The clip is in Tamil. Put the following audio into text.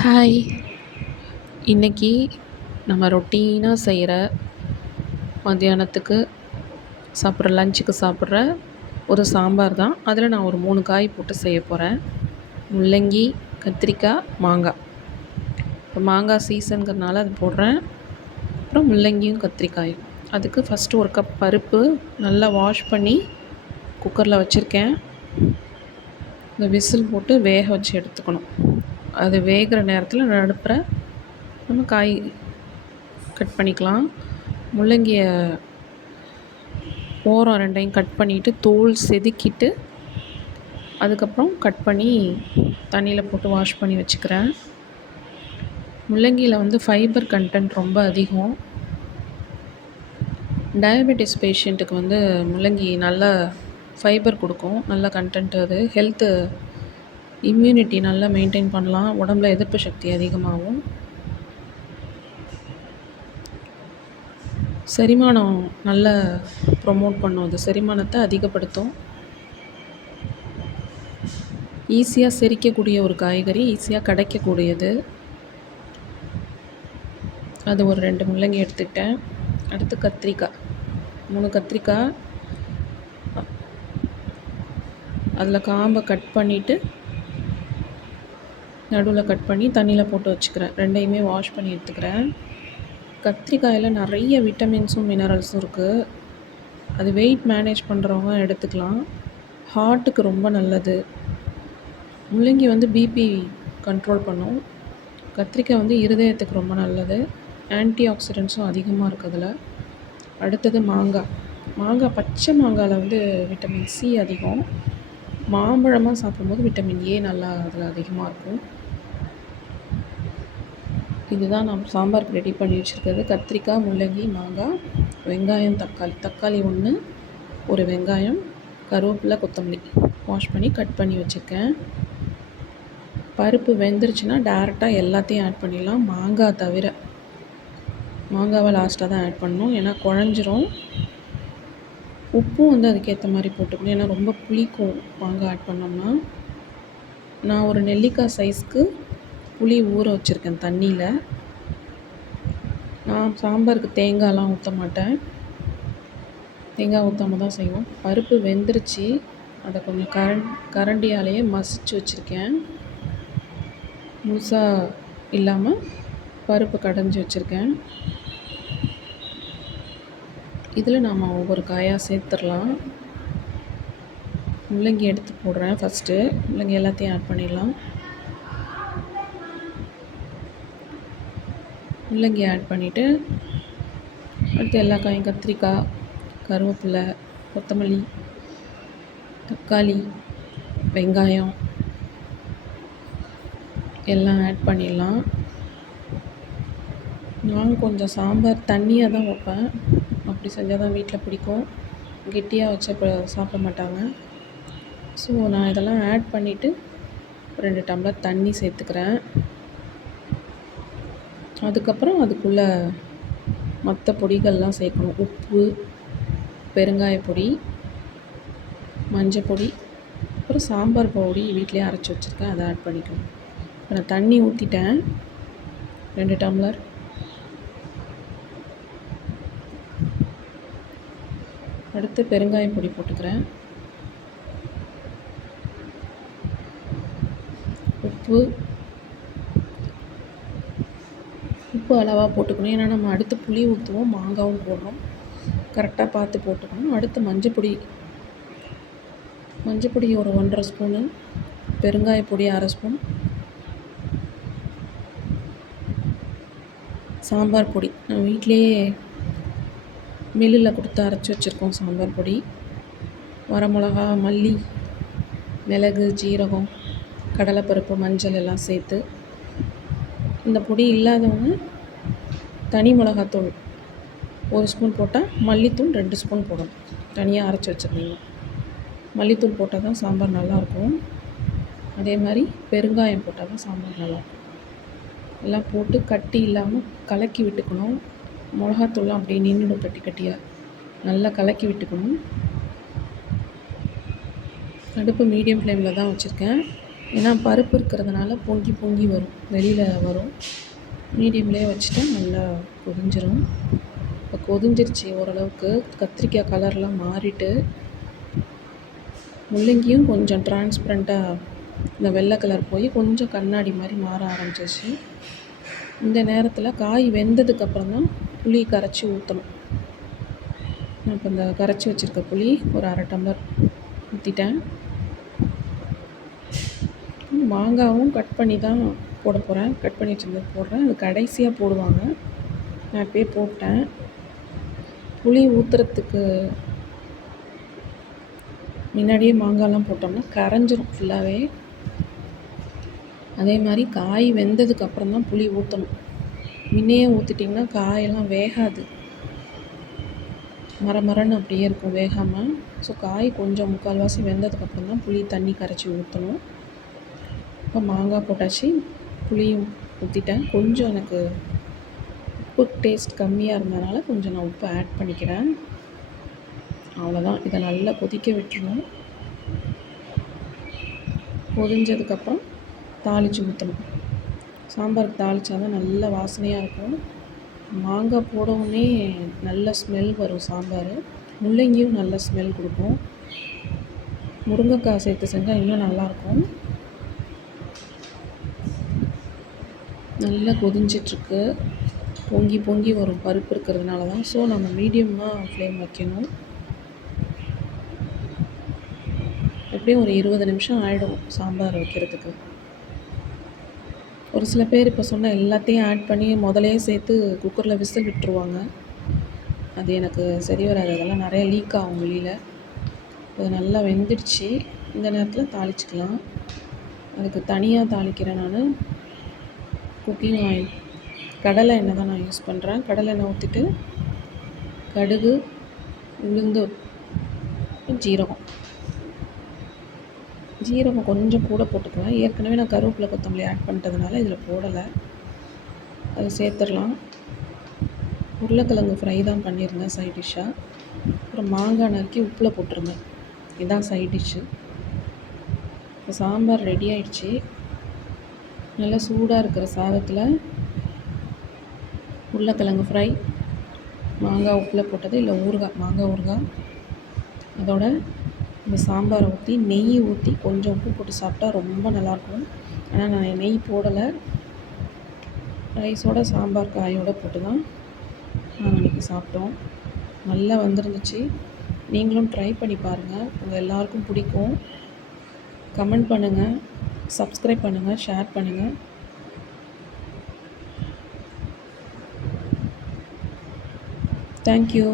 ஹாய். இன்னைக்கு நம்ம ரொட்டீனாக செய்கிற மத்தியானத்துக்கு சாப்பிட்ற லஞ்சுக்கு சாப்பிட்ற ஒரு சாம்பார் தான். அதில் நான் ஒரு 3 காய் போட்டு செய்ய போகிறேன். முள்ளங்கி, கத்திரிக்காய், மாங்காய். இப்போ மாங்காய் சீசனுங்கிறதுனால அது போடுறேன். அப்புறம் முள்ளங்கியும் கத்திரிக்காயும். அதுக்கு ஃபஸ்ட்டு ஒரு கப் பருப்பு நல்லா வாஷ் பண்ணி குக்கரில் வச்சுருக்கேன். இந்த விசில் போட்டு வேக வச்சு எடுத்துக்கணும். அது வேகிற நேரத்தில் நடுப்புற நம்ம காய் கட் பண்ணிக்கலாம். முள்ளங்கியை ஓரம் ரெண்டையும் கட் பண்ணிவிட்டு தோல் செதுக்கிட்டு அதுக்கப்புறம் கட் பண்ணி தண்ணியில் போட்டு வாஷ் பண்ணி வச்சுக்கிறேன். முள்ளங்கியில் வந்து ஃபைபர் கண்டென்ட் ரொம்ப அதிகம். டயபெட்டிஸ் பேஷண்ட்டுக்கு வந்து முள்ளங்கி நல்ல ஃபைபர் கொடுக்கும். நல்ல கண்டென்ட் அது. ஹெல்த்து இம்யூனிட்டி நல்லா மெயின்டைன் பண்ணலாம். உடம்புல எதிர்ப்பு சக்தி அதிகமாகும். செரிமானம் நல்லா ப்ரொமோட் பண்ணும். அது செரிமானத்தை அதிகப்படுத்தும். ஈஸியாக செரிக்கக்கூடிய ஒரு காய்கறி, ஈஸியாக கிடைக்கக்கூடியது. அது ஒரு 2 முள்ளங்கி எடுத்துக்கிட்டேன். அடுத்து கத்திரிக்காய் 3 கத்திரிக்காய். அதில் காம்பை கட் பண்ணிவிட்டு நடுவில் கட் பண்ணி தண்ணியில் போட்டு வச்சுக்கிறேன். ரெண்டையுமே வாஷ் பண்ணி எடுத்துக்கிறேன். கத்திரிக்காயில் நிறைய விட்டமின்ஸும் மினரல்ஸும் இருக்குது. அது வெயிட் மேனேஜ் பண்ணுறவங்க எடுத்துக்கலாம். ஹார்ட்டுக்கு ரொம்ப நல்லது. முள்ளங்கி வந்து பிபி கண்ட்ரோல் பண்ணும். கத்திரிக்காய் வந்து இருதயத்துக்கு ரொம்ப நல்லது. ஆன்டி ஆக்சிடென்ட்ஸும் அதிகமாக இருக்குது அதில். அடுத்தது மாங்காய் பச்சை மாங்காயில் வந்து விட்டமின் சி அதிகம். மாம்பழமாக சாப்பிடும்போது விட்டமின் ஏ நல்லா அதில் அதிகமாக இருக்கும். இதுதான் நான் சாம்பாருக்கு ரெடி பண்ணி வச்சுருக்கிறது. கத்திரிக்காய், முள்ளங்கி, மாங்காய், வெங்காயம், தக்காளி 1, ஒரு வெங்காயம், கருவேப்பிலை, கொத்தமல்லி வாஷ் பண்ணி கட் பண்ணி வச்சுருக்கேன். பருப்பு வெந்துருச்சுன்னா டேரெக்டாக எல்லாத்தையும் ஆட் பண்ணிடலாம். மாங்காய் தவிர. மாங்காவை லாஸ்ட்டாக தான் ஆட் பண்ணணும், ஏன்னா குழஞ்சிரும். உப்பும் வந்து அதுக்கேற்ற மாதிரி போட்டுக்கணும், ஏன்னா ரொம்ப புளிக்கும் மாங்காய் ஆட் பண்ணோம்னா. நான் ஒரு நெல்லிக்காய் சைஸ்க்கு புளி ஊற வச்சுருக்கேன் தண்ணியில். நான் சாம்பாருக்கு தேங்காயெலாம் ஊற்ற மாட்டேன். தேங்காய் ஊற்றாமல் தான் செய்வோம். பருப்பு வெந்துருச்சு. அதை கொஞ்சம் கரண்டியாலேயே மசிச்சு வச்சுருக்கேன். முழுசாக இல்லாமல் பருப்பு கடைஞ்சி வச்சுருக்கேன். இதில் நாம் ஒவ்வொரு காயாக சேர்த்துடலாம். முள்ளங்கி எடுத்து போடுறேன். ஃபஸ்ட்டு முள்ளங்கி எல்லாத்தையும் ஆட் பண்ணிடலாம். முள்ளங்கி ஆட் பண்ணிவிட்டு அடுத்து எல்லா காயும் கத்திரிக்காய், கருவேப்பிலை, கொத்தமல்லி, தக்காளி, வெங்காயம் எல்லாம் ஆட் பண்ணிடலாம். நான் கொஞ்சம் சாம்பார் தண்ணியாக தான் வைப்பேன். அப்படி செஞ்சால் தான் வீட்டில் பிடிக்கும். கெட்டியாக வச்சா சாப்பிட மாட்டாங்க. ஸோ நான் இதெல்லாம் ஆட் பண்ணிவிட்டு 2 டம்ளர் தண்ணி சேர்த்துக்கிறேன். அதுக்கப்புறம் அதுக்குள்ளே மற்ற பொடிகள்லாம் சேர்க்கணும். உப்பு, பெருங்காயப்பொடி, மஞ்சப்பொடி, அப்புறம் சாம்பார் பொடி வீட்டிலே அரைச்சி வச்சுருக்கேன், அதை ஆட் பண்ணிக்கணும். இப்போ நான் தண்ணி ஊற்றிட்டேன் 2 டம்ளர். அடுத்து பெருங்காயப்பொடி போட்டுக்கிறேன். உப்பு அளவாக போட்டுக்கணும், ஏன்னா நம்ம அடுத்து புளி ஊற்றுவோம், மாங்காவும் போடணும். கரெக்டாக பார்த்து போட்டுக்கணும். அடுத்து மஞ்சப்பொடி ஒரு 1.5 ஸ்பூனு, பெருங்காயப்பொடி 1/2 ஸ்பூன், சாம்பார் பொடி நான் வீட்டிலையே மில்லில் கொடுத்து அரைச்சி வச்சுருக்கோம். சாம்பார் பொடி, வரமிளகா, மல்லி, மிளகு, ஜீரகம், கடலைப்பருப்பு, மஞ்சள் எல்லாம் சேர்த்து. இந்த பொடி இல்லாதவங்க தனி மிளகாத்தூள் 1 ஸ்பூன் போட்டால் மல்லித்தூள் 2 ஸ்பூன் போடணும். தனியாக அரைச்சி வச்சுருந்தீங்க மல்லித்தூள் போட்டால் தான் சாம்பார் நல்லாயிருக்கும். அதே மாதிரி பெருங்காயம் போட்டால் தான் சாம்பார் நல்லாயிருக்கும். எல்லாம் போட்டு கட்டி இல்லாமல் கலக்கி விட்டுக்கணும். மிளகாத்தூள்லாம் அப்படியே நின்றுடும் கட்டியாக. நல்லா கலக்கி விட்டுக்கணும். அடுப்பு மீடியம் ஃப்ளேமில் தான் வச்சுருக்கேன். ஏன்னா பருப்பு இருக்கிறதுனால பொங்கி பொங்கி வரும், வெளியில் வரும். மீடியம்லேயே வச்சுட்டா நல்லா கொதிஞ்சிரும். இப்போ கொதிஞ்சிருச்சு ஓரளவுக்கு. கத்திரிக்காய் கலர்லாம் மாறிட்டு முள்ளங்கியும் கொஞ்சம் டிரான்ஸ்பரண்ட்டாக இந்த வெள்ளை கலர் போய் கொஞ்சம் கண்ணாடி மாதிரி மாற ஆரம்பிச்சிச்சு. இந்த நேரத்தில் காய் வெந்ததுக்கப்புறம் தான் புளி கரைச்சி ஊற்றணும். நான் இப்போ இந்த கரைச்சி வச்சுருக்க புளி ஒரு 1/2 டம்ளர் ஊற்றிட்டேன். மாங்காவும் கட் பண்ணி தான் போட போகிறேன். கட் பண்ணி வச்சுருந்தது போடுறேன். அது கடைசியாக போடுவாங்க, நான் இப்போயே போட்டேன். புளி ஊற்றுறதுக்கு முன்னாடியே மாங்காய்லாம் போட்டோம்னா கரைஞ்சிரும் ஃபுல்லாகவே. அதே மாதிரி காய் வெந்ததுக்கப்புறம் தான் புளி ஊற்றணும். முன்னையே ஊற்றிட்டிங்கன்னா காயெல்லாம் வேகாது, மரமரன்னு அப்படியே இருக்கும் வேகாமல். ஸோ காய் கொஞ்சம் முக்கால்வாசி வெந்ததுக்கப்புறம் தான் புளி தண்ணி கரைச்சி ஊற்றணும். இப்போ மாங்காய் போட்டாச்சு, புளியும் ஊற்றிட்டேன். கொஞ்சம் எனக்கு உப்பு டேஸ்ட் கம்மியாக இருந்ததுனால கொஞ்சம் நான் உப்பு ஆட் பண்ணிக்கிறேன். அவ்வளோதான். இதை நல்லா கொதிக்க விட்டுருணும். கொதிஞ்சதுக்கப்புறம் தாளித்து ஊற்றணும். சாம்பாருக்கு தாளித்தா தான் நல்ல வாசனையாக இருக்கும். மாங்காய் போடவுமே நல்ல ஸ்மெல் வரும் சாம்பார். முள்ளங்கியும் நல்ல ஸ்மெல் கொடுக்கும். முருங்கைக்காய் சேர்த்து செஞ்சால் இன்னும் நல்லாயிருக்கும். நல்லா கொதிஞ்சிட்ருக்கு. பொங்கி பொங்கி வரும் பருப்பு இருக்கிறதுனால தான். ஸோ நம்ம மீடியமாக ஃப்ளேம் வைக்கணும். எப்படியும் ஒரு 20 நிமிஷம் ஆகிடும் சாம்பார் வைக்கிறதுக்கு. ஒரு சில பேர் இப்போ சொன்ன எல்லாத்தையும் ஆட் பண்ணி முதலே சேர்த்து குக்கரில் விசில் விட்டுருவாங்க. அது எனக்கு சரி வராது. அதெல்லாம் நிறைய லீக் ஆகும் வெளியில். அது நல்லா வெந்துடுச்சு. இந்த நேரத்தில் தாளிச்சிக்கலாம். அதுக்கு தனியாக தாளிக்கிறேன் நான். குக்கிங் ஆயில் கடலை எண்ணெய் தான் நான் யூஸ் பண்ணுறேன். கடலை எண்ணெய் ஊற்றிட்டு கடுகு, உளுந்து, ஜீரகம் கொஞ்சம் கூட போட்டுக்குவேன். ஏற்கனவே நான் கருவேப்பிலை கொத்தமல்லி ஆட் பண்ணிட்டதுனால இதில் போடலை. அதை சேர்த்துடலாம். உருளைக்கிழங்கு ஃப்ரை தான் பண்ணியிருந்தேன் சைட் டிஷ்ஷாக. அப்புறம் மாங்காய் நறுக்கி உப்பில் போட்டிருந்தேன். இதுதான் சைட் டிஷ்ஷு. இப்போ சாம்பார் ரெடி ஆகிடுச்சி. நல்லா சூடாக இருக்கிற சாதத்தில் உருளைக்கிழங்கு ஃப்ரை, மாங்காய் உப்பில் போட்டது, இல்லை ஊறுகாய், மாங்காய் ஊறுகாய், அதோட இந்த சாம்பாரை ஊற்றி நெய் ஊற்றி கொஞ்சம் உப்பு போட்டு சாப்பிட்டா ரொம்ப நல்லாயிருக்கும். ஆனால் நான் நெய் போடலை. ரைஸோட சாம்பார் காயோடு போட்டு தான் நான் இன்றைக்கி சாப்பிட்டோம். நல்லா வந்துருந்துச்சு. நீங்களும் ட்ரை பண்ணி பாருங்கள். உங்கள் எல்லாருக்கும் பிடிக்கும். கமெண்ட் பண்ணுங்கள், சப்ஸ்கிரைப் பண்ணுங்கள், ஷேர் பண்ணுங்கள். தேங்க்யூ.